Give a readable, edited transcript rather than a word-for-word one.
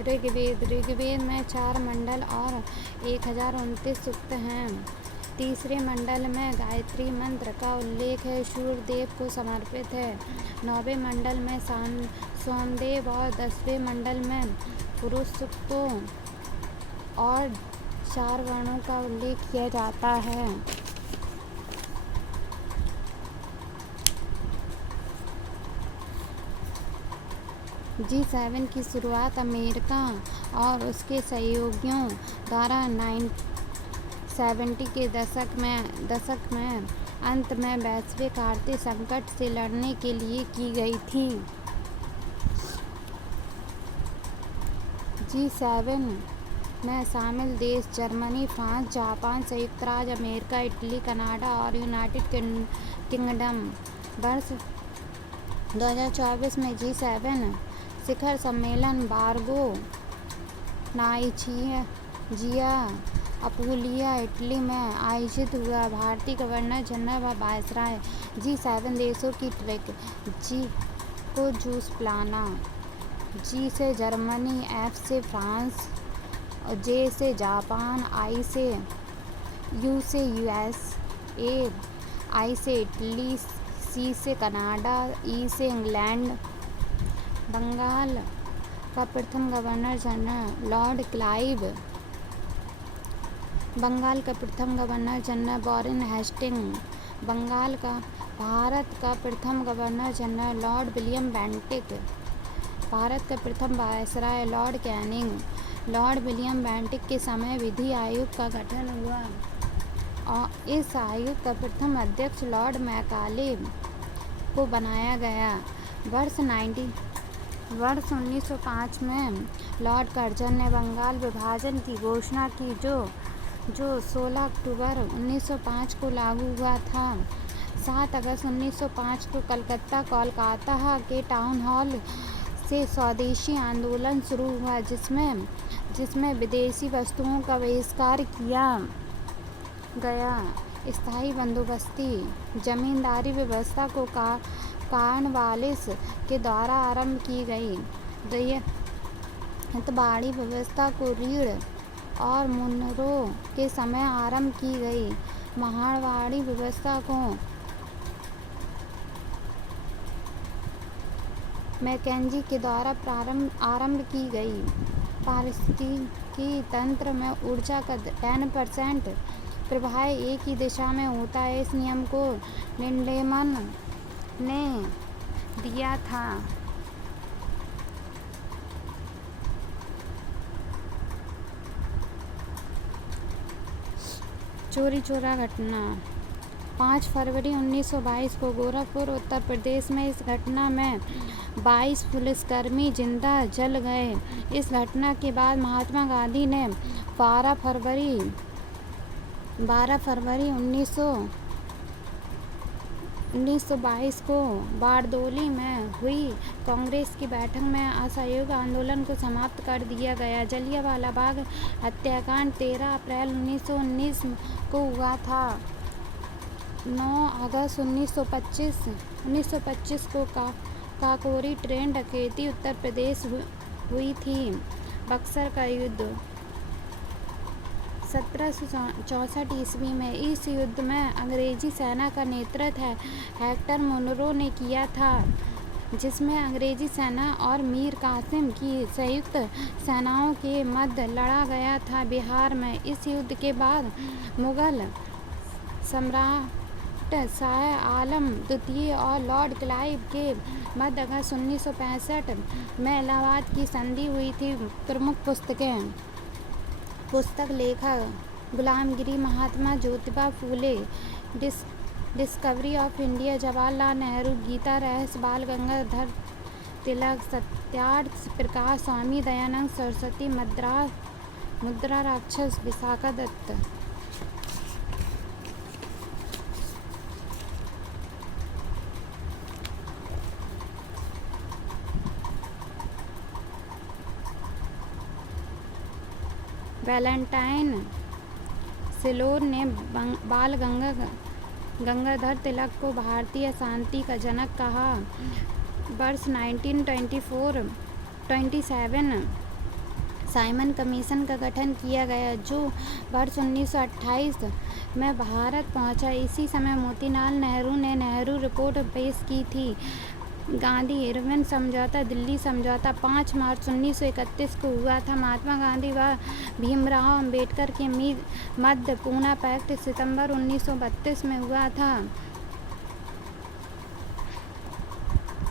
ऋग्वेद में 4 मंडल और 1029 सूक्त हैं। तीसरे मंडल में गायत्री मंत्र का उल्लेख है, सूर्य देव को समर्पित है। 9वें मंडल में सोमदेव और 10वें मंडल में पुरुष सूक्तों और 4 वर्णों का उल्लेख किया जाता है। G7 की शुरुआत अमेरिका और उसके सहयोगियों द्वारा 1970 के दशक में अंत में वैश्विक आर्थिक संकट से लड़ने के लिए की गई थी। G7 में शामिल देश जर्मनी, फ्रांस, जापान, संयुक्त राज्य अमेरिका, इटली, कनाडा और यूनाइटेड किंगडम। वर्ष 2024 में G7 शिखर सम्मेलन बार्गो नाइजीरिया अपुलिया, इटली में आयोजित हुआ। भारतीय गवर्नर जनरल व वायसराय। G7 देशों की ट्रैक। G को जूस पिलाना। G से जर्मनी, F से फ्रांस, J से जापान, I से U से USA, I से इटली, C से कनाडा, E से इंग्लैंड। बंगाल का प्रथम governor general Lord Clive. Bengal का प्रथम governor general Warren Hastings. Bharat का प्रथम governor general Lord William Bentinck. Bharat का प्रथम viceroy Lord Canning. Lord William Bentinck के समय विधि आयोग का गठन हुआ और इस आयोग का प्रथम अध्यक्ष लॉर्ड मैकाले को बनाया गया। वर्ष 1905 में लॉर्ड कर्जन ने बंगाल विभाजन की घोषणा की, जो 16 अक्टूबर 1905 को लागू हुआ था। 7 अगस्त 1905 को कोलकाता के टाउन हॉल से स्वदेशी आंदोलन शुरू हुआ, जिसमें विदेशी वस्तुओं का बहिष्कार किया गया। स्थायी बंदोबस्ती जमींदारी व्यवस्था को कॉर्नवालिस के द्वारा आरंभ की गई। रैयतवाड़ी व्यवस्था को रीड और मुनरो के समय आरंभ की गई। मारवाड़ी व्यवस्था को मैकेंजी के द्वारा आरंभ की गई। पारिस्थितिकी तंत्र में ऊर्जा का 10% प्रवाह एक ही दिशा में होता है। इस नियम को लिंडेमन ने दिया था। चोरी चोरा घटना। 5 फरवरी 1922 को गोरखपुर, उत्तर प्रदेश में इस घटना में 22 पुलिसकर्मी जिंदा जल गए। इस घटना के बाद महात्मा गांधी ने 12 फरवरी 1922 को बारदोली में हुई कांग्रेस की बैठक में असहयोग आंदोलन को समाप्त कर दिया गया। जलियांवाला बाग हत्याकांड 13 अप्रैल 1919 को हुआ था। 9 अगस्त 1925 को काकोरी ट्रेन डकैती उत्तर प्रदेश हुई थी। बक्सर का युद्ध 1764 ईस्वी में। इस युद्ध में अंग्रेजी सेना का नेतृत्व हेक्टर मुनरो ने किया था, जिसमें अंग्रेजी सेना और मीर कासिम की संयुक्त सेनाओं के मध्य लड़ा गया था। बिहार में इस युद्ध के बाद मुगल सम्राट शाह आलम द्वितीय और लॉर्ड क्लाइव के मध्य अगस्त 1965 में इलाहाबाद की संधि हुई थी। प्रमुख पुस्तक लेखक Gulamgiri, Mahatma Jyotiba Phule, Discovery of India, Jawaharlal Nehru, Gita Rahasya, Bal Gangadhar Tilak, Satyarth Prakash, Swami Dayanand Saraswati, मुद्रा राक्षस, विशाखा दत्त। वैलेंटाइन सिलोर ने बाल गंगाधर तिलक को भारतीय शांति का जनक कहा। वर्ष 1927 साइमन कमीशन का गठन किया गया जो वर्ष 1928 में भारत पहुंचा। इसी समय मोतीलाल नेहरू ने नेहरू रिपोर्ट पेश की थी। गांधी इरविन समझौता दिल्ली समझौता 5 मार्च 1931 को हुआ था। महात्मा गांधी व भीमराव अंबेडकर के मध्य पूना पैक्ट सितंबर 1932 में हुआ था।